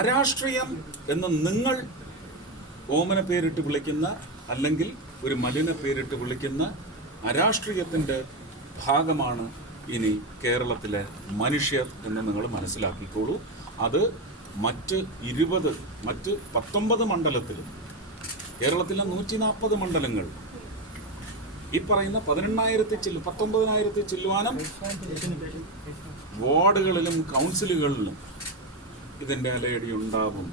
അരാഷ്ട്രീയം എന്ന് നിങ്ങൾ ഓമന പേരിട്ട് വിളിക്കുന്ന അല്ലെങ്കിൽ ഒരു മലിന പേരിട്ട് വിളിക്കുന്ന അരാഷ്ട്രീയത്തിൻ്റെ ഭാഗമാണ് ഇനി കേരളത്തിലെ മനുഷ്യർ എന്ന് നിങ്ങൾ മനസ്സിലാക്കിക്കോളൂ. അത് മറ്റ് 19 മണ്ഡലത്തിലും കേരളത്തിലെ 140 മണ്ഡലങ്ങൾ ഈ പറയുന്ന 19,000 ചില്ലുവാനം വാർഡുകളിലും കൗൺസിലുകളിലും ഇതിൻ്റെ അലയടി ഉണ്ടാവും.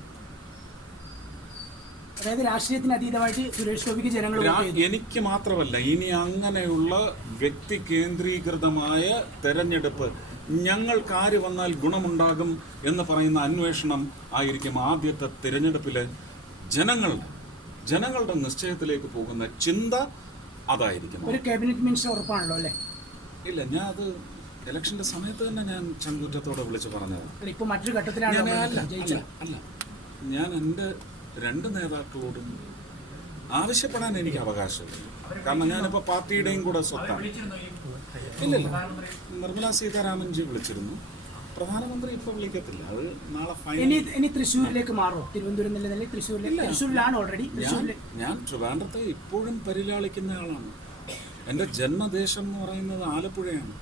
അതായത് രാഷ്ട്രീയത്തിന് അതീതമായിട്ട് സുരേഷ് ഗോപിക്ക് ജനങ്ങൾ എനിക്ക് മാത്രമല്ല, ഇനി അങ്ങനെയുള്ള വ്യക്തി കേന്ദ്രീകൃതമായ തെരഞ്ഞെടുപ്പ് ഞങ്ങൾക്ക് ആര് വന്നാൽ ഗുണമുണ്ടാകും എന്ന് പറയുന്ന അന്വേഷണം ആയിരിക്കും ആദ്യത്തെ തിരഞ്ഞെടുപ്പിലെ ജനങ്ങളുടെ നിശ്ചയത്തിലേക്ക് പോകുന്ന ചിന്ത അതായിരിക്കും. ഒരു ക്യാബിനറ്റ് മിനിസ്റ്റർ ഉറപ്പാണല്ലോ അല്ലേ? ഇല്ല, ഞാൻ അത് ഇലക്ഷന്റെ സമയത്ത് തന്നെ ഞാൻ ചങ്കൂറ്റത്തോടെ വിളിച്ച് പറഞ്ഞത്. ഇപ്പൊ മറ്റൊരു ഘട്ടത്തിലാണ് അല്ല, ഞാൻ എൻ്റെ 2 നേതാക്കളോടും ആവശ്യപ്പെടാൻ എനിക്ക് അവകാശമില്ല. കാരണം ഞാനിപ്പോൾ പാർട്ടിയുടെയും കൂടെ സ്വത്താണ്. ഇല്ലല്ല, നിർമ്മലാ സീതാരാമൻജി വിളിച്ചിരുന്നു. പ്രധാനമന്ത്രി ഇപ്പൊ വിളിക്കത്തില്ല, അത് നാളെ ഇനി തൃശ്ശൂരിലേക്ക് മാറോ? തിരുവനന്തപുരം തൃശ്ശൂരിലാണ് ഓൾറെഡി. ഞാൻ ട്രിവാൻഡ്രത്തെ ഇപ്പോഴും പരിലാളിക്കുന്ന ആളാണ്. എൻ്റെ ജന്മദേശം എന്ന് പറയുന്നത് ആലപ്പുഴയാണ്.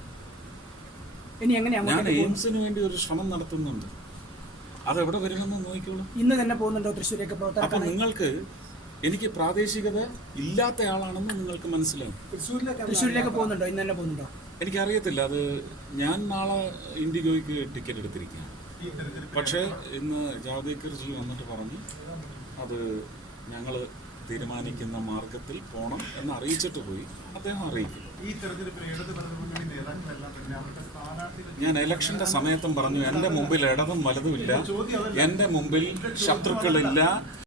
ഞാൻ എയിംസിന് വേണ്ടി ഒരു ശ്രമം നടത്തുന്നുണ്ട്. അതെവിടെ വരുമെന്ന് നോക്കിക്കോളൂ. ഇന്ന് തന്നെ പോകുന്നുണ്ടോ തൃശ്ശൂരേക്ക്? അപ്പൊ നിങ്ങൾക്ക് എനിക്ക് പ്രാദേശികത ഇല്ലാത്ത ആളാണെന്ന് നിങ്ങൾക്ക് മനസ്സിലാവും. തൃശ്ശൂരിലേക്ക് പോകുന്നുണ്ടോ? ഇന്ന് തന്നെ പോകുന്നുണ്ടോ? എനിക്കറിയത്തില്ല. അത് ഞാൻ നാളെ ഇൻഡിഗോയ്ക്ക് ടിക്കറ്റ് എടുത്തിരിക്കുകയാണ്. പക്ഷേ ഇന്ന് ജാവ്ദേക്കർജി വന്നിട്ട് പറഞ്ഞു അത് ഞങ്ങൾ തീരുമാനിക്കുന്ന മാർഗത്തിൽ പോകണം എന്ന് അറിയിച്ചിട്ട് പോയി. അദ്ദേഹം അറിയിക്കും. ഞാൻ ഇലക്ഷന്റെ സമയത്തും പറഞ്ഞു, എൻ്റെ മുമ്പിൽ ഇടതും വലതുമില്ല, എൻ്റെ മുമ്പിൽ ശത്രുക്കളില്ല.